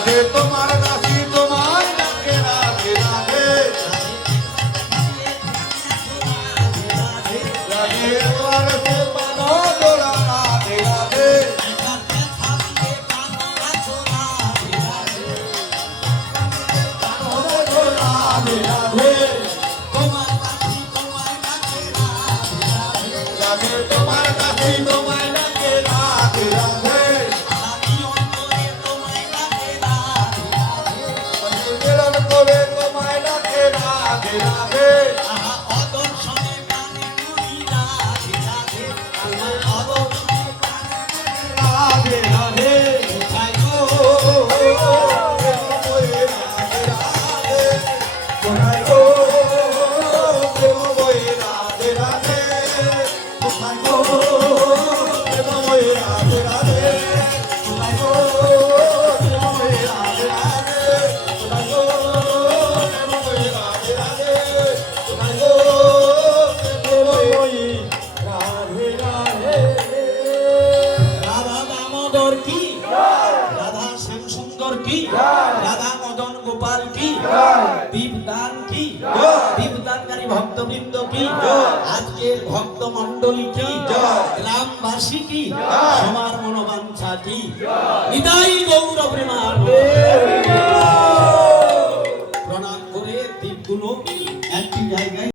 রাধে তোমার দাসী তোমার ডাকে রাধে রাধে রাধে তোমার সে পানো জোড়া রাধে রাধে রাধে রাধে রাধে তোমার দাসী তোমার ডাকে রাধে রাধে রাধা মদন গোপাল কি দীপদান কি দীপদানকারী ভক্তবৃন্দ কি আজকের ভক্ত মন্ডলী কি গ্রামবাসী কি সবার মনোবাঞ্ছা কি নিতাই গৌর প্রেমানন্দে প্রণাম করে দীপগুলো একটি জায়গায়